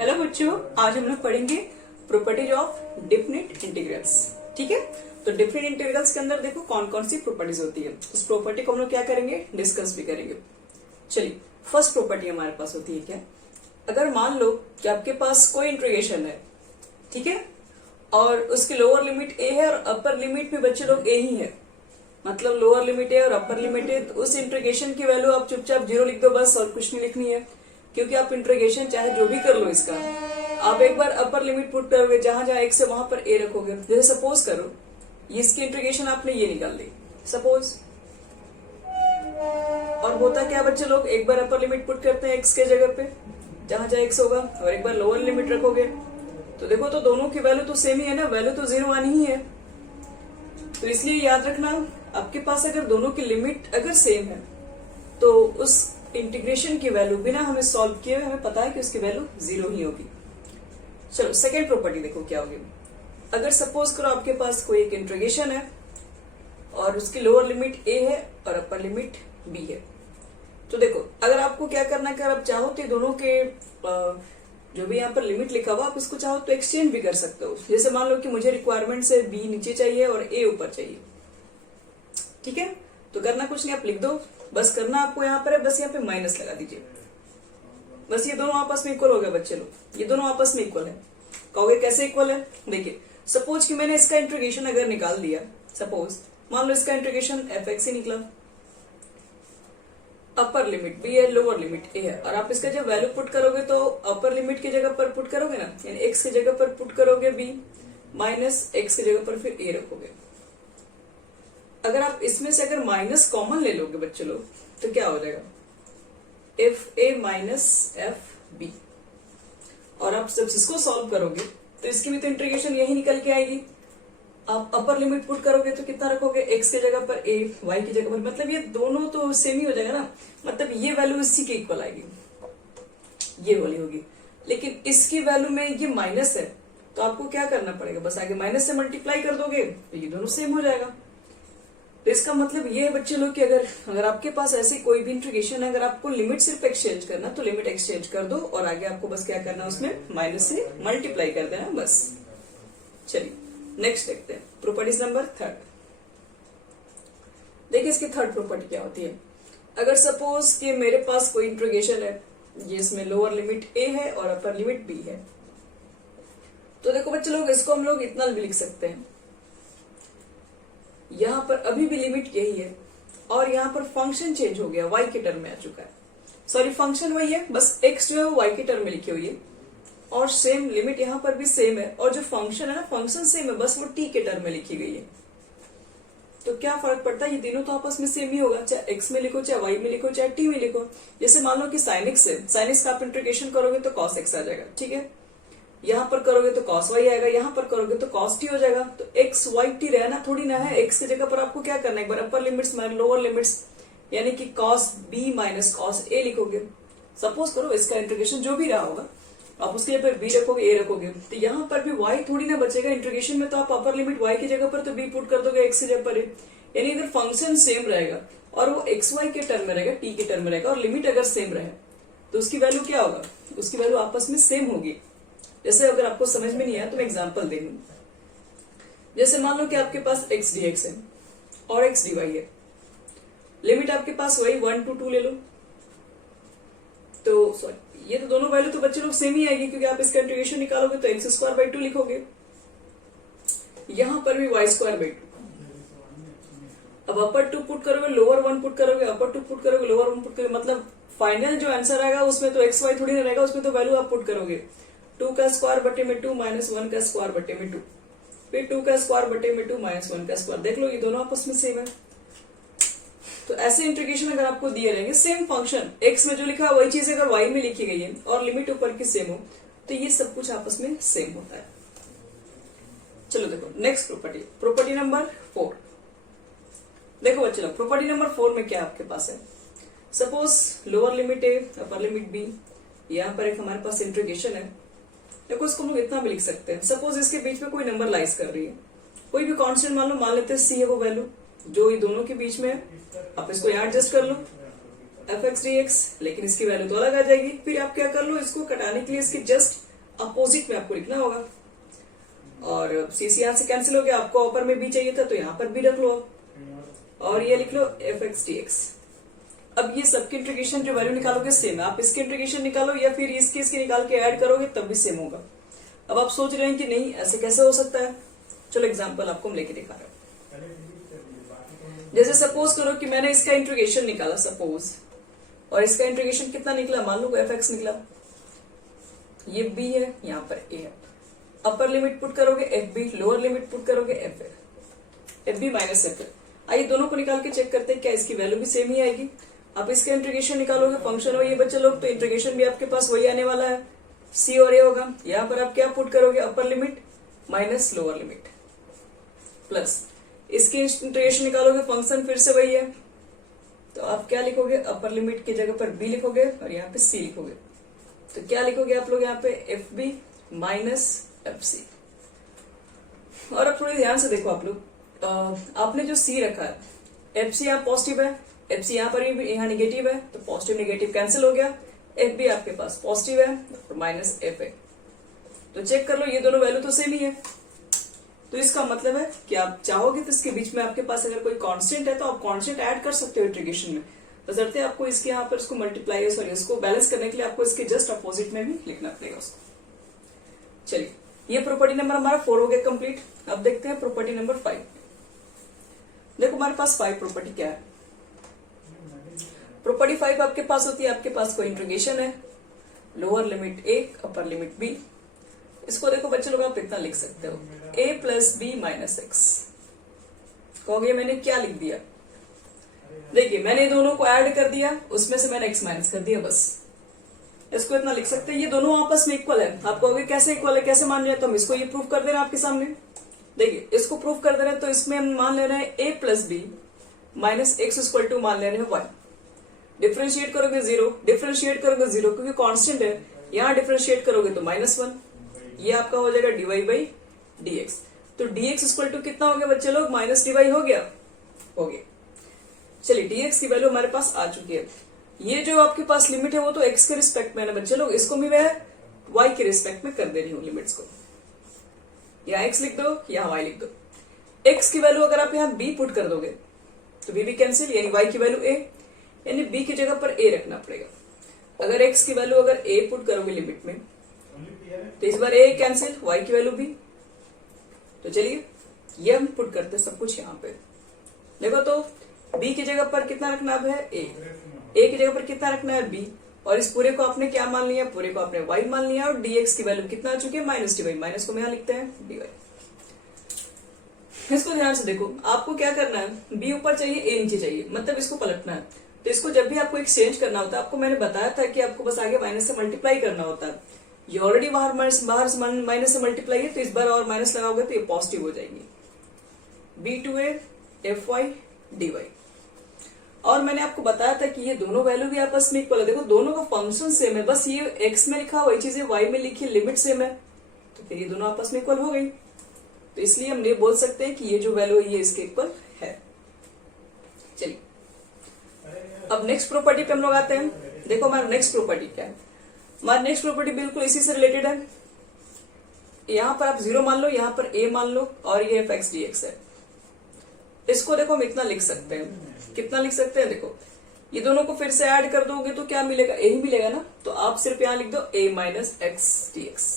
Hello बच्चों, आज हम लोग पढ़ेंगे प्रॉपर्टीज ऑफ डिफिनिट इंटीग्रल्स। ठीक है, तो डिफिनिट इंटीग्रल्स के अंदर देखो कौन कौन सी प्रॉपर्टीज होती है। उस प्रॉपर्टी को हम लोग क्या करेंगे, डिस्कस भी करेंगे। चलिए, फर्स्ट प्रॉपर्टी हमारे पास होती है क्या, अगर मान लो कि आपके पास कोई इंटीग्रेशन है, ठीक है, और उसकी लोअर लिमिट ए है और अपर लिमिट भी बच्चे लोग ए ही है, मतलब लोअर लिमिट है और अपर लिमिट है, तो उस इंटीग्रेशन की वैल्यू आप चुपचाप 0 लिख दो बस, और कुछ नहीं लिखनी है। क्योंकि आप इंटीग्रेशन चाहे जो भी कर लो इसका, आप एक बार अपर लिमिट पुट करोगे, जहां जहां एक से वहां पर ए रखोगे। जैसे सपोज करो इसकी इंटीग्रेशन आपने ये निकाल दी सपोज, और होता क्या बच्चे लोग, एक बार अपर लिमिट पुट करते हैं एक्स के जगह पे जहां जहां एक्स होगा, और एक बार लोअर लिमिट रखोगे, तो देखो तो दोनों की वैल्यू तो सेम ही है ना, वैल्यू तो 0 आनी ही है। तो इसलिए याद रखना, आपके पास अगर दोनों की लिमिट अगर सेम है तो उस इंटीग्रेशन की वैल्यू बिना हमें सॉल्व किए हुए हमें पता है कि उसकी वैल्यू 0 ही होगी। चलो सेकेंड प्रॉपर्टी देखो क्या होगी। अगर सपोज करो आपके पास कोई एक इंटीग्रेशन है और उसकी लोअर लिमिट a है और अपर लिमिट b है, तो देखो अगर आपको क्या करना है, अगर आप चाहो तो दोनों के जो भी यहाँ पर लिमिट लिखा हुआ आप इसको चाहो तो एक्सचेंज भी कर सकते हो। जैसे मान लो कि मुझे रिक्वायरमेंट से b नीचे चाहिए और a ऊपर चाहिए, ठीक है, तो करना कुछ नहीं, आप लिख दो, बस करना आपको यहाँ पर है, बस यहाँ पे माइनस लगा दीजिए, बस ये दोनों आपस में इक्वल हो गए बच्चे लोग, ये दोनों आपस में इक्वल है। कहोगे कैसे इक्वल है, देखिए सपोज कि मैंने इसका इंटीग्रेशन अगर निकाल दिया, सपोज मान लो इसका इंटीग्रेशन fx ही निकला, अपर लिमिट b है, लोअर लिमिट a है, और आप इसका जब वैल्यू पुट करोगे तो अपर लिमिट की जगह पर पुट करोगे ना, यानी x की जगह पर पुट करोगे b माइनस x की जगह पर फिर a रखोगे। अगर आप इसमें से अगर माइनस कॉमन ले लोगे बच्चे लोग, तो क्या हो जाएगा, F A minus F B, और आप जब इसको सॉल्व करोगे तो इसकी भी तो इंटीग्रेशन यही निकल के आएगी। आप अपर लिमिट पुट करोगे तो कितना रखोगे, एक्स की जगह पर ए, वाई की जगह पर, मतलब ये दोनों तो सेम ही हो जाएगा ना, मतलब ये वैल्यू इसी के इक्वल आएगी, ये वाली होगी। लेकिन इसकी वैल्यू में ये माइनस है, तो आपको क्या करना पड़ेगा, बस आगे माइनस से मल्टीप्लाई कर दोगे तो ये दोनों सेम हो जाएगा। तो इसका मतलब ये है बच्चे लोग कि अगर आपके पास ऐसी कोई भी इंटीग्रेशन है, अगर आपको लिमिट सिर्फ एक्सचेंज करना तो लिमिट एक्सचेंज कर दो, और आगे आपको बस क्या करना है, उसमें माइनस से मल्टीप्लाई कर देना बस। चलिए नेक्स्ट देखते हैं, प्रॉपर्टीज नंबर थर्ड। देखिए इसकी थर्ड प्रॉपर्टी क्या होती है। अगर सपोज कि मेरे पास कोई इंटीग्रेशन है जिसमें लोअर लिमिट a है और अपर लिमिट b है, तो देखो बच्चे लोग इसको हम लोग इतना भी लिख सकते हैं, यहाँ पर अभी भी लिमिट यही है और यहाँ पर फंक्शन चेंज हो गया, y के टर्म में आ चुका है, सॉरी फंक्शन वही है, बस x जो है वो y के टर्म में लिखी हुई है, और सेम लिमिट यहाँ पर भी सेम है, और जो फंक्शन है ना, फंक्शन सेम है, बस वो t के टर्म में लिखी गई है। तो क्या फर्क पड़ता है, ये तीनों तो आपस में सेम ही होगा, चाहे x में लिखो, चाहे y में लिखो, चाहे t में लिखो। जैसे मान लो कि sin x है, sin x का आप इंटीग्रेशन करोगे तो cos x आ जाएगा, ठीक है, यहाँ पर करोगे तो cos y आएगा, यहाँ पर करोगे तो cos t हो जाएगा। तो x y t रहना थोड़ी ना है, x की जगह पर आपको क्या करना है, एक बार upper limits minus lower limits, यानी कि cos b minus cos a लिखोगे। सपोज करो इसका इंटीग्रेशन जो भी रहा होगा, आप उसके जगह पर b रखोगे, a रखोगे, तो यहाँ पर भी y थोड़ी ना बचेगा इंटीग्रेशन में, तो आप अपर लिमिट y की जगह पर तो b पुट कर दोगे, x की जगह पर a, यानी अगर फंक्शन सेम रहेगा और वो एक्स वाई के टर्म में रहेगा, टी के टर्म में रहेगा, और लिमिट अगर सेम रहे तो उसकी वैल्यू क्या होगा, उसकी वैल्यू आपस में सेम होगी। जैसे अगर आपको समझ में नहीं आया तो मैं एग्जांपल दे दूं, जैसे मान लो कि आपके पास x dx है और x dy है, लिमिट आपके पास वही 1 to 2 ले लो, तो सॉरी ये तो दोनों वैल्यू तो बच्चे लोग सेम ही आएगी, क्योंकि आप इसका इंटीग्रेशन निकालोगे तो x स्क्वायर बाई 2 लिखोगे, यहां पर भी y स्क्वायर बाई 2। अब अपर 2 पुट करोगे, लोअर 1 पुट करोगे, अपर 2 पुट करोगे, लोअर 1 पुट करोगे, मतलब फाइनल जो आंसर आएगा उसमें तो एक्स वाई थोड़ी ना रहेगा, उसमें तो वैल्यू आप पुट करोगे, 2 का स्क्वायर बटे में 2 माइनस 1 का स्क्वायर बटे में 2, फिर 2 का स्क्वायर बटे में 2 माइनस 1 का स्क्वायर, देख लो ये दोनों आपस में सेम है। तो ऐसे इंटीग्रेशन अगर आपको दिए रहेंगे, सेम फंक्शन x में जो लिखा है वही चीज अगर y में लिखी गई है और लिमिट ऊपर की सेम हो, तो ये सब कुछ आपस में सेम होता है। चलो देखो नेक्स्ट प्रॉपर्टी, प्रॉपर्टी नंबर 4। देखो बच्चे लोग प्रॉपर्टी नंबर 4 में क्या आपके पास है, suppose lower limit a, upper limit b, यहाँ पर एक हमारे पास इंटीग्रेशन है। देखो इसको हम लोग इतना भी लिख सकते हैं, सपोज इसके बीच में कोई नंबर लाइज कर रही है, कोई भी कांस्टेंट मान लो, मान लेते हैं c है वो वैल्यू जो ये दोनों के बीच में है, आप इसको यहाँ एडजस्ट कर लो fx dx, लेकिन इसकी वैल्यू तो अलग आ जाएगी। फिर आप क्या कर लो, इसको कटाने के लिए इसकी जस्ट अपोजिट में आपको लिखना होगा। और सी सी यहां से कैंसिल हो गया, आपको ऊपर में बी चाहिए था तो यहाँ पर बी रख लो और ये लिख लो एफ एक्स डी एक्स। अब ये सबकी इंटीग्रेशन जो वैल्यू निकालोगे सेम है, आप इसकी इंटीग्रेशन निकालो या फिर इसकी निकाल के ऐड करोगे तब भी सेम होगा। अब आप सोच रहे हैं कि नहीं ऐसे कैसे हो सकता है, चलो एग्जांपल आपको हम लेके दिखा रहे हैं। जैसे सपोज करो कि मैंने इसका इंटीग्रेशन निकाला सपोज, और इसका इंटीग्रेशन कितना निकला, मान लो एफ एक्स निकला, ये बी है, यहाँ पर ए है। अपर लिमिट पुट करोगे F B, lower limit put करोगे एफ बी माइनस एफ। आइए दोनों को निकाल के चेक करते हैं क्या इसकी वैल्यू भी सेम ही आएगी। आप इसका इंटीग्रेशन निकालोगे, फंक्शन वही है बच्चे लोग, तो इंटीग्रेशन भी आपके पास वही आने वाला है, सी और ए होगा। यहाँ पर आप क्या पुट करोगे, upper limit minus lower limit plus इसकी इंटीग्रेशन निकालोगे, फंक्शन फिर से वही है, तो आप क्या लिखोगे, अपर लिमिट की जगह पर बी लिखोगे और यहाँ पे सी लिखोगे। तो क्या लिखोगे आप लोग यहाँ पे F B minus F C. और अब थोड़ी ध्यान से देखो आप लोग, आपने जो सी रखा है, एफ सी यहाँ पॉजिटिव है, एफ सी यहाँ पर यहाँ निगेटिव है, तो पॉजिटिव निगेटिव कैंसिल हो गया, एफ बी आपके पास पॉजिटिव है और माइनस एफ है। तो चेक कर लो ये दोनों वैल्यू तो सेम ही है, तो इसका मतलब है कि आप चाहोगे तो इसके बीच में आपके पास अगर कोई कांस्टेंट है तो आप कांस्टेंट ऐड कर सकते हो इंटीग्रेशन में, बशर्ते आपको इसके यहाँ पर इसको मल्टीप्लाई सॉरी इसको बैलेंस करने के लिए आपको इसके जस्ट अपोजिट में भी लिखना पड़ेगा उसको। चलिए ये प्रॉपर्टी नंबर हमारा 4 हो गया कंप्लीट। अब देखते हैं प्रॉपर्टी नंबर 5। देखो हमारे पास 5 प्रॉपर्टी क्या है। प्रॉपर्टी 5 आपके पास होती है, आपके पास कोई इंटीग्रेशन है, लोअर लिमिट ए अपर लिमिट बी। इसको देखो बच्चे लोग आप इतना लिख सकते हो, a plus B minus X. कहोगे मैंने क्या लिख दिया, देखिए मैंने दोनों को ऐड कर दिया, उसमें से मैंने x माइनस कर दिया, बस इसको इतना लिख सकते हैं। ये दोनों आपस में इक्वल है। आप कहोगे कैसे इक्वल है, कैसे मान लिया, तो हम इसको ये प्रूफ कर दे रहे हैं आपके सामने। देखिए इसको प्रूफ कर दे रहे हैं, तो इसमें हम मान ले रहे हैं a plus B minus X equal to मान ले रहे हैं 1। डिफ्रेंशिएट करोगे 0, डिफ्रेंशिएट करोगे 0 क्योंकि कांस्टेंट है, यहाँ डिफ्रेंशिएट करोगे तो -1, ये आपका हो जाएगा dy बाई dx। तो dx इक्वल टू कितना हो गया बच्चे लोग, माइनस dy हो गया, हो गया। चलिए dx की वैल्यू हमारे पास आ चुकी है। ये जो आपके पास लिमिट है वो तो x के रिस्पेक्ट में है बच्चे लोग, इसको भी मैं y के रिस्पेक्ट में कर दे रही हूँ लिमिट्स को। यहाँ x लिख दो, यहाँ y लिख दो। x की वैल्यू अगर आप यहाँ b पुट कर दोगे तो b भी कैंसिल, यानी y की वैल्यू a, यानी b की जगह पर a रखना पड़ेगा। अगर x की वैल्यू अगर a पुट करोगे लिमिट में तो इस बार a कैंसिल, y की वैल्यू b। तो चलिए ये हम पुट करते हैं सब कुछ यहाँ पे। देखो तो b की जगह पर कितना रखना है a की जगह पर कितना रखना है b, और इस पूरे को आपने क्या मान लिया, पूरे को आपने y मान लिया, और dx की वैल्यू कितना आ चुकी है, माइनस dy, माइनस को हम यहाँ लिखते हैं dy। इसको ध्यान से देखो, आपको क्या करना है, b ऊपर चाहिए a नीचे चाहिए, मतलब इसको पलटना है। तो इसको जब भी आपको एक्सचेंज करना होता है, आपको मैंने बताया था कि आपको बस आगे माइनस से मल्टीप्लाई करना होता है। ये ऑलरेडी बाहर माइनस से मल्टीप्लाई है, तो इस बार और माइनस लगाओगे तो ये पॉजिटिव हो जाएगी, b2a fy dy। और मैंने आपको बताया था कि ये दोनों वैल्यू भी आपस में इक्वल है। देखो दोनों का फंक्शन सेम है, बस ये x में लिखा वही चीज है y में लिखी, लिमिट सेम है, तो फिर ये दोनों आपस में इक्वल हो गई। तो इसलिए हम ये बोल सकते हैं कि ये जो वैल्यू है ये इसके इक्वल है। चलिए अब नेक्स्ट प्रॉपर्टी पे हम लोग आते हैं। देखो हमारा नेक्स्ट प्रॉपर्टी क्या है, हमारी नेक्स्ट प्रॉपर्टी बिल्कुल इसी से रिलेटेड है। यहाँ पर आप 0 मान लो, यहाँ पर a मान लो, और ये f x dx है। इसको देखो हम इतना लिख सकते हैं, कितना लिख सकते हैं, देखो ये दोनों को फिर से ऐड कर दोगे तो क्या मिलेगा, a ही मिलेगा ना, तो आप सिर्फ यहाँ लिख दो a माइनस एक्स dx।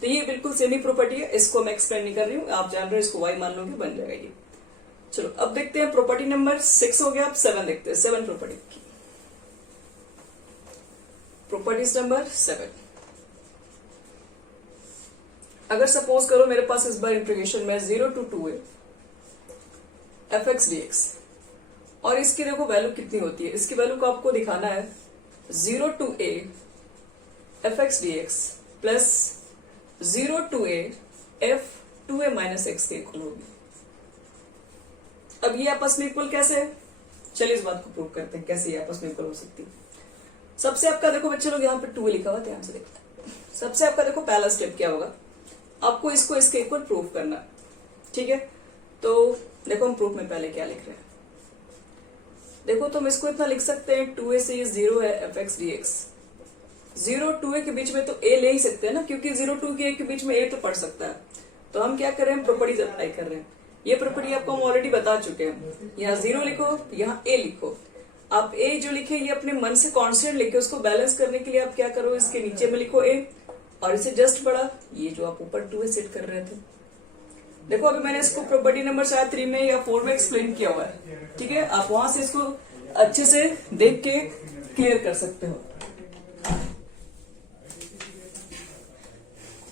तो ये बिल्कुल सेमी प्रॉपर्टी है, इसको मैं एक्सप्लेन नहीं कर रही हूँ, आप जान रहे हो, इसको y मान लोगे बन जाएगा ये। चलो अब देखते हैं प्रॉपर्टी नंबर 6 हो गया, अब 7 देखते हैं, 7 प्रॉपर्टी की प्रॉपर्टीज नंबर 7। अगर सपोज करो मेरे पास इस बार इंटीग्रेशन में 0 to 2a F x D x, और इसकी देखो वैल्यू कितनी होती है, इसकी वैल्यू को आपको दिखाना है 0 to a F x D x plus 0 to a F 2a minus x के इक्वल होगी। अब ये आपस में इक्वल कैसे है, चलिए इस बात को प्रूव करते हैं कैसे ये आपस में इक्वल हो सकती है। सबसे आपका देखो बच्चे लोग यहाँ पे 2 लिखा हुआ, ध्यान से देखते हैं। सबसे आपका देखो पहला स्टेप क्या होगा, आपको इसको इसके इक्वल प्रूफ करना, ठीक है। तो देखो हम प्रूफ में पहले क्या लिख रहे हैं, देखो तुम इसको इतना लिख सकते हैं 2a से ये 0 है F x D x, 0 2a के बीच में तो a ले ही सकते हैं ना, क्योंकि 0 2 के बीच में a तो पढ़ सकता है। तो हम क्या कर रहे हैं, प्रॉपर्टीज अप्लाई कर रहे हैं। ये प्रॉपर्टी आपको हम ऑलरेडी बता चुके हैं। यहाँ 0 लिखो, यहाँ a लिखो। आप a जो लिखे ये अपने मन से कांस्टेंट लिखे, उसको बैलेंस करने के लिए आप क्या करो, इसके नीचे में लिखो a और इसे जस्ट पढ़ा, ये जो आप ऊपर 2a सेट कर रहे थे। देखो अभी मैंने इसको प्रॉपर्टी नंबर शायद 3 में या 4 में एक्सप्लेन किया हुआ है, ठीक है। आप वहां से इसको अच्छे से देख के क्लियर कर सकते हो।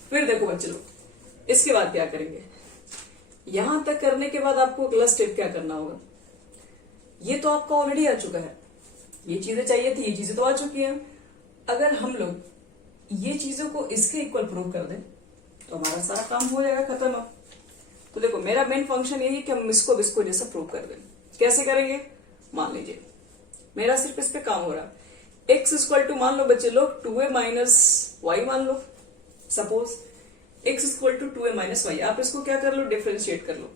फिर देखो बच्चे लोग, इसके बाद क्या करेंगे, यहां तक करने के बाद आपको अगला स्टेप क्या करना होगा। ये तो आपका ऑलरेडी आ चुका है, ये चीजें चाहिए थी, ये चीजें तो आ चुकी हैं। अगर हम लोग ये चीजों को इसके इक्वल प्रूव कर दें तो हमारा सारा काम हो जाएगा खत्म। अब तो देखो मेरा मेन फंक्शन यही है कि हम इसको जैसा प्रूव कर दें। कैसे करेंगे, मान लीजिए मेरा सिर्फ इस पे काम हो रहा है। x इक्वल टू मान लो बच्चे लोग 2a माइनस वाई मान लो, suppose x equal to 2a minus y. आप इसको क्या कर लो, डिफरेंशिएट कर लो।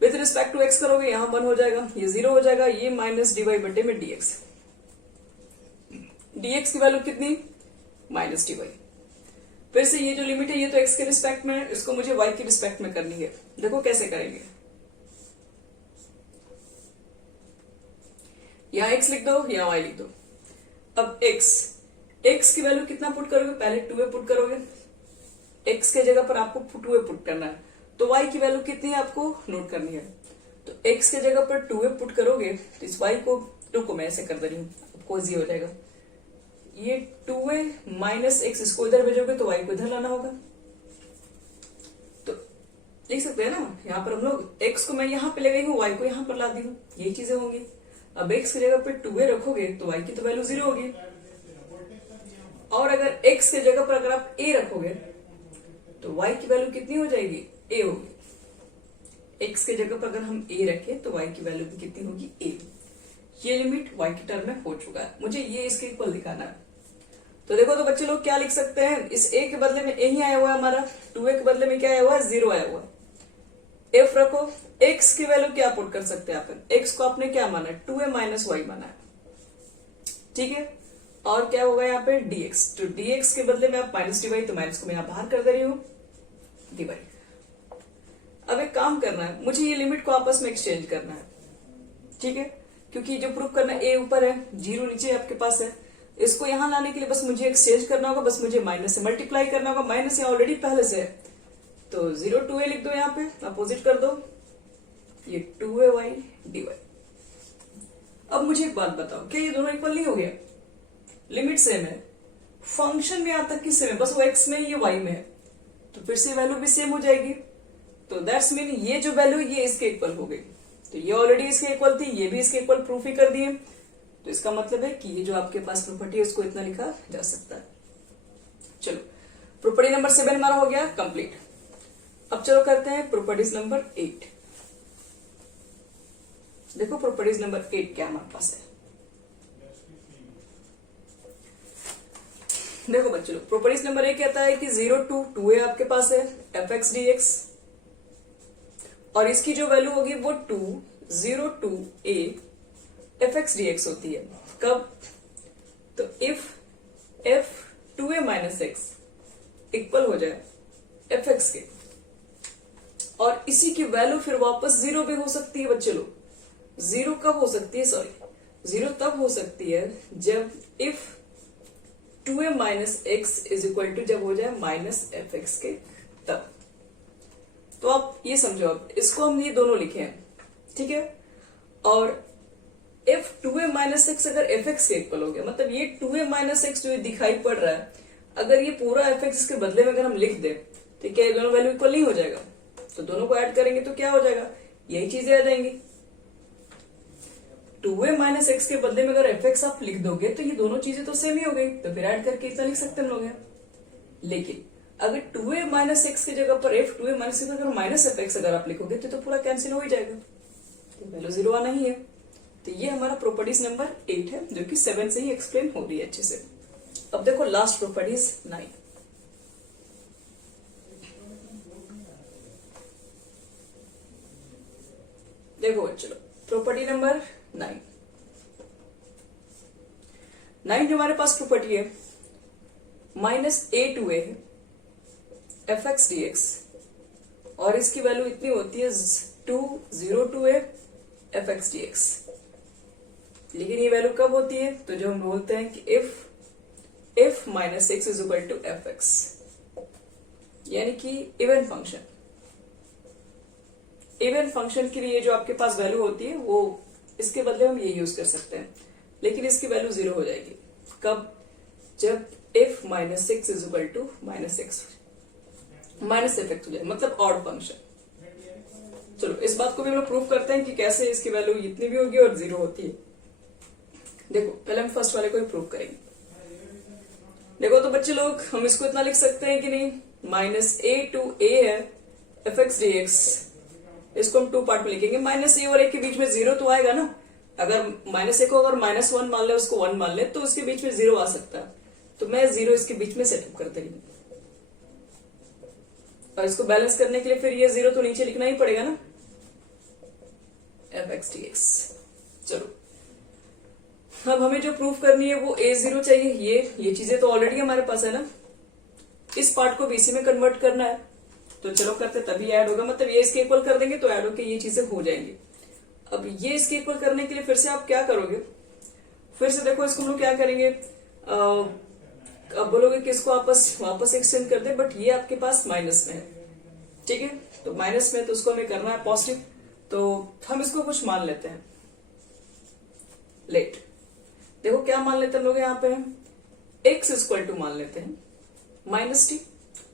विथ रिस्पेक्ट टू x करोगे, यहां 1 हो जाएगा, ये 0 हो जाएगा, ये माइनस dy बटे में dx। dx की वैल्यू कितनी, माइनस dy। फिर से ये जो लिमिट है ये तो x के रिस्पेक्ट में है, इसको मुझे y के रिस्पेक्ट में करनी है। देखो कैसे करेंगे, यहाँ x लिख दो, यहाँ y लिख दो। अब x की वैल्यू कितना पुट करोगे, पहले 2a पुट करोगे, x के जगह पर आपको 2a पुट करना है। तो y की वैल्यू कितनी है आपको नोट करनी है। तो x के जगह पर 2a पुट करोगे तो इस y को, रुको मैं ऐसे कर दे रही हूँ, आपको इजी हो जाएगा। ये 2a माइनस x इसको इधर भेजोगे तो y को इधर लाना होगा। तो देख सकते हैं ना, यहाँ पर हम लोग x को मैं यहाँ पे ले गई हूँ, y को यहाँ पर ला दी हूँ, यही चीजें होंगी। अब x की जगह पर 2a रखोगे तो y की तो वैल्यू 0 होगी। और अगर x के जगह पर अगर आप a रखोगे तो y की वैल्यू कितनी हो जाएगी, a होगी। x के जगह पर अगर हम a रखें तो y की वैल्यू भी कितनी होगी, a। ये लिमिट y के टर्म में हो चुका है, मुझे ये इसके इक्वल दिखाना है। तो देखो तो बच्चे लोग क्या लिख सकते हैं, इस a के बदले में a ही आया हुआ है हमारा, 2a के बदले में क्या आया हुआ है, 0 आया हुआ है। f रखो, x की वैल्यू क्या पुट कर सकते हैं आप, x को आपने क्या माना है, 2a माइनस वाई माना है, ठीक है। और क्या होगा यहाँ पे dx, तो dx के बदले में आप माइनस डी वाई, तो माइनस को मैं यहाँ बाहर कर दे रही हूँ, डी वाई। अब एक काम करना है, मुझे ये लिमिट को आपस में एक्सचेंज करना है, ठीक है। क्योंकि जो प्रूफ करना है a ऊपर है, 0 नीचे आपके पास है, इसको यहां लाने के लिए बस मुझे एक्सचेंज करना होगा, बस मुझे माइनस से मल्टीप्लाई करना होगा। माइनस यहाँ ऑलरेडी पहले से है, तो 0 2a लिख दो, यहाँ पे अपोजिट कर दो, ये 2ay dy। अब मुझे एक बात बताओ, क्या ये दोनों इक्वल नहीं हो गया, लिमिट सेम है, फंक्शन में यहां तक की सेम है, बस वो x में ये y में है, तो फिर से वैल्यू भी सेम हो जाएगी। तो दैट्स मीन ये जो वैल्यू ये इसके इक्वल हो गई, तो ये ऑलरेडी इसके इक्वल थी, ये भी इसके इक्वल प्रूफ ही कर दिए। तो इसका मतलब है कि ये जो आपके पास प्रॉपर्टी है उसको इतना लिखा जा सकता है। चलो प्रॉपर्टी नंबर 7 हमारा हो गया कंप्लीट। अब चलो करते हैं प्रॉपर्टीज नंबर 8। देखो प्रॉपर्टीज नंबर 8 क्या हमारे पास है। देखो बच्चों, प्रॉपर्टीज नंबर 8 कहता है कि 0 to 2a आपके पास है fx dx, और इसकी जो वैल्यू होगी वो 0 to a fx dx होती है। कब, तो if f 2a minus X equal हो जाए fx के, और इसी की वैल्यू फिर वापस 0 भी हो सकती है बच्चे लोग। 0 कब हो सकती है, सॉरी 0 तब हो सकती है जब if 2a minus X is equal to जब हो जाए माइनस fx के, तब। तो आप ये समझो, अब इसको हम ये दोनों लिखे हैं, ठीक है। और if 2a माइनस एक्स अगर fx के इक्वल हो गया, मतलब ये 2a माइनस एक्स जो दिखाई पड़ रहा है, अगर ये पूरा fx के बदले में अगर हम लिख दें तो क्या ये दोनों वैल्यू इक्वल नहीं हो जाएगा। तो दोनों को ऐड करेंगे तो क्या हो जाएगा, यही चीजें आ जाएंगी। 2a माइनस एक्स के बदले में अगर fx आप लिख दोगे तो ये दोनों चीजें तो सेम ही हो गई, तो फिर ऐड करके इतना लिख सकते हैं हम लोग। लेकिन अगर 2a माइनस एक्स की जगह पर f 2a माइनस एक्स अगर माइनस fx अगर आप लिखोगे तो पूरा कैंसिल हो ही जाएगा, तो वैल्यू 0 आना ही है। तो ये हमारा प्रॉपर्टीज नंबर 8 है, जो कि 7 से ही एक्सप्लेन हो रही है अच्छे से। अब देखो लास्ट प्रॉपर्टीज 9। देखो चलो प्रॉपर्टी नंबर 9 जो हमारे पास प्रॉपर्टी है माइनस ए टू ए है एफ एक्स डी एक्स, और इसकी वैल्यू इतनी होती है 2 0 2 एफ एक्स डी एक्स। लेकिन ये वैल्यू कब होती है? तो जो हम बोलते हैं कि if minus X is equal to F X, यानी कि इवन फंक्शन। इवन फंक्शन के लिए जो आपके पास वैल्यू होती है वो इसके बदले हम ये यूज कर सकते हैं, लेकिन इसकी वैल्यू 0 हो जाएगी। कब? जब if minus X is equal to minus X minus F X हो जाए, मतलब ऑड फंक्शन। चलो इस बात को भी हम लोग प्रूव करते हैं कि कैसे इसकी वैल्यू इतनी भी होगी और 0 होती है। देखो पहले हम फर्स्ट वाले को ही प्रूव करेंगे। देखो तो बच्चे लोग, हम इसको इतना लिख सकते हैं कि नहीं, माइनस ए टू ए है एफ एक्स डी एक्स, इसको हम 2 पार्ट में लिखेंगे। माइनस ए और ए के बीच में 0 तो आएगा ना। अगर माइनस ए को अगर -1 मान ले, उसको 1 मान ले, तो उसके बीच में 0 आ सकता है। तो मैं 0 इसके बीच में सेटअप कर देंगे, और इसको बैलेंस करने के लिए फिर ये 0 तो नीचे लिखना ही पड़ेगा ना, एफ एक्स डी एक्स। चलो अब हमें जो प्रूफ करनी है वो a0 चाहिए। ये चीजें तो ऑलरेडी हमारे पास है ना, इस पार्ट को बीसी में कन्वर्ट करना है। तो चलो करते, तभी ऐड होगा, मतलब ये इसके इक्वल कर देंगे तो ऐड होके ये चीजें हो जाएंगी। अब ये इसके इक्वल करने के लिए फिर से आप क्या करोगे? फिर से देखो इसको हम लोग क्या करेंगे, अब बोलोगे कि इसको वापस एक्सटेंड कर दे, बट ये आपके पास माइनस में है, ठीक है। तो माइनस में तो उसको हमें करना है पॉजिटिव, तो हम इसको कुछ मान लेते हैं। लेट देखो क्या मान लेते हैं हम लोग यहाँ पे, एक्स इक्वल टू मान लेते हैं माइनस टी,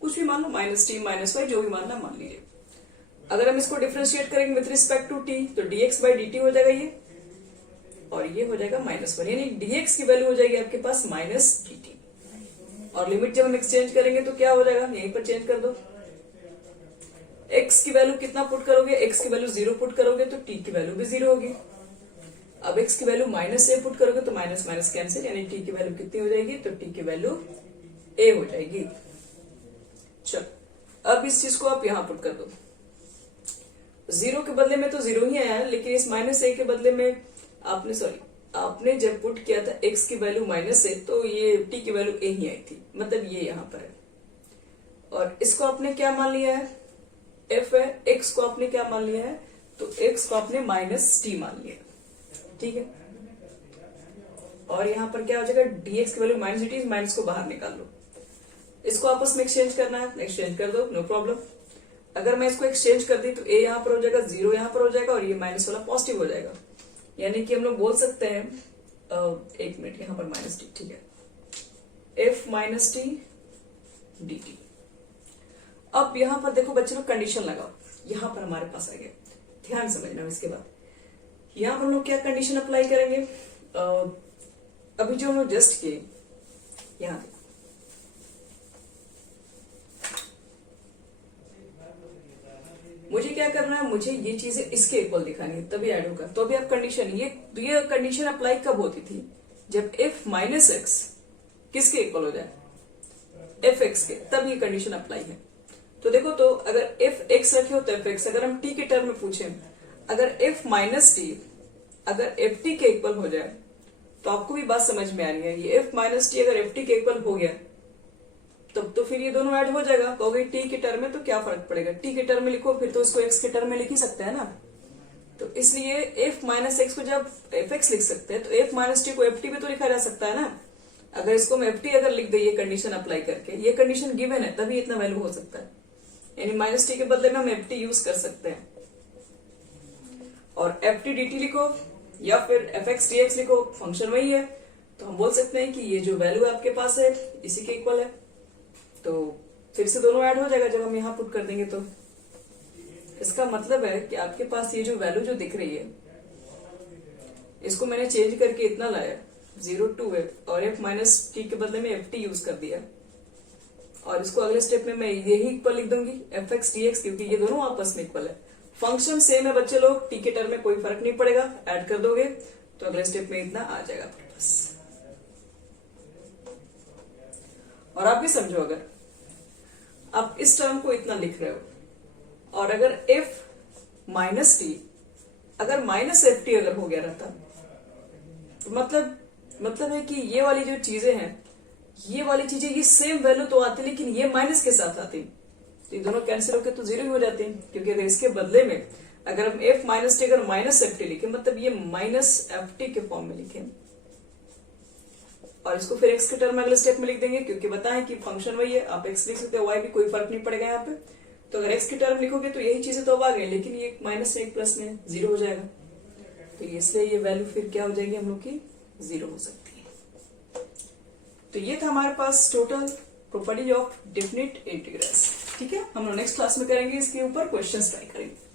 कुछ भी मान लो, माइनस टी माइनस वाई जो भी मानना मान लीजिए। अगर हम इसको डिफरेंशिएट करेंगे विथ रिस्पेक्ट टू टी, तो dx बाई dt हो जाएगा ये, और ये हो जाएगा -1, यानी dx की वैल्यू हो जाएगी आपके पास माइनस dt। और लिमिट जब हम एक्सचेंज करेंगे तो क्या हो जाएगा, यहीं पर चेंज कर दो। x की वैल्यू कितना पुट करोगे, x की वैल्यू 0 पुट करोगे तो t की वैल्यू भी 0 होगी। अब x की वैल्यू -a पुट करोगे तो माइनस माइनस कैंसिल, यानी t की वैल्यू कितनी हो जाएगी, तो t की वैल्यू a हो जाएगी। चलो अब इस चीज को आप यहां पुट कर दो। 0 के बदले में तो 0 ही आया है, लेकिन इस -a के बदले में आपने जब पुट किया था x की वैल्यू -a, तो ये t की वैल्यू a ही आई थी, मतलब ये यहां पर है। और इसको आपने क्या मान लिया है, f है, x को आपने क्या मान लिया है, तो x को आपने -t मान लिया, ठीक है। और यहां पर क्या हो जाएगा, dx की वैल्यू -dt, माइनस को बाहर निकाल लो। इसको आपस में एक्सचेंज करना है, एक्सचेंज कर दो, नो प्रॉब्लम। अगर मैं इसको एक्सचेंज कर दी तो a यहां पर हो जाएगा, 0 यहां पर हो जाएगा, और ये माइनस वाला पॉजिटिव हो जाएगा। यानी कि हम लोग बोल सकते हैं, एक मिनट, यहां पर -t, ठीक है, f -t dt। अब यहां पर देखो बच्चे लोग कंडीशन लगाओ, यहां पर हमारे पास आ गया, ध्यान समझना। इसके बाद यहां पर हम लोग क्या कंडीशन अप्लाई करेंगे, अभी जो हम लोग जस्ट किए, यहां मुझे क्या करना है, मुझे ये चीजें इसके इक्वल दिखानी है, तभी ऐड होगा। तो अभी आप कंडीशन, ये कंडीशन अप्लाई कब होती थी, जब f माइनस एक्स किसके इक्वल हो जाए, एफ एक्स के, तब ये कंडीशन अप्लाई है। तो देखो, तो अगर एफ एक्स रखे हो तो एफ एक्स, अगर हम t के टर्म में पूछे, अगर f माइनस टी अगर एफ टी के इक्वल हो जाए, तो आपको भी बात समझ में आ रही है, ये f माइनस टी अगर एफ टी के इक्वल हो गया तब तो फिर ये दोनों ऐड हो जाएगा। कहोगे टी के टर्म में तो क्या फर्क पड़ेगा, टी के टर्म में लिखो, फिर तो इसको एक्स के टर्म में लिख ही सकते हैं ना। तो इसलिए एफ माइनस एक्स को जब एफ एक्स लिख सकते हैं, तो एफ माइनस टी को एफ टी भी तो लिखा जा सकता है ना। अगर इसको हम एफ टी अगर लिख दे, ये कंडीशन अप्लाई करके, ये कंडीशन गिवन है, तभी इतना वैल्यू हो सकता है। यानी माइनस टी के बदले में हम एफ टी यूज कर सकते हैं, और एफ टी डी टी लिखो या फिर एफ एक्स डी एक्स लिखो, फंक्शन वही है। तो हम बोल सकते हैं कि ये जो वैल्यू आपके पास है इसी के इक्वल है। तो फिर से दोनों ऐड हो जाएगा जब हम यहां पुट कर देंगे। तो इसका मतलब है कि आपके पास ये जो वैल्यू जो दिख रही है, इसको मैंने चेंज करके इतना लाया 0 2 है, और एफ माइनस टी के बदले में एफ टी यूज कर दिया, और इसको अगले स्टेप में मैं यही इक्वल लिख दूंगी एफ एक्स डी एक्स, क्योंकि ये दोनों आपस में इक्वल है। फंक्शन सेम है बच्चे लोग, टी के टर्म में कोई फर्क नहीं पड़ेगा, ऐड कर दोगे तो अगले स्टेप में इतना आ जाएगा आपके पास। और आप भी समझो, अगर आप इस टर्म को इतना लिख रहे हो, और अगर एफ माइनस टी अगर माइनस एफ टी अगर हो गया रहता, तो मतलब है कि ये वाली जो चीजें हैं ये वाली चीजें ये सेम वैल्यू तो आती लेकिन ये माइनस के साथ आती, तो ये दोनों कैंसिल होकर तो जीरो ही हो जाते हैं। क्योंकि अगर इसके बदले में अगर हम f माइनस टी अगर माइनस एफ टी लिखे, मतलब ये माइनस एफ टी के फॉर्म में लिखे और इसको फिर x के टर्म में अगले स्टेप में लिख देंगे, क्योंकि बताएं कि फंक्शन वही है, आप x लिख सकते हो y भी, कोई फर्क नहीं पड़ेगा यहाँ पे। तो अगर x के टर्म लिखोगे तो यही चीजें तो अब आ गई, लेकिन ये माइनस में एक प्लस में जीरो हो जाएगा, तो इसलिए ये वैल्यू फिर क्या हो जाएगी हम लोग की, जीरो हो सकती है। तो ये था हमारे पास total properties of definite integrals. ठीक है, हम लोग नेक्स्ट क्लास में करेंगे इसके ऊपर क्वेश्चंस ट्राई करेंगे।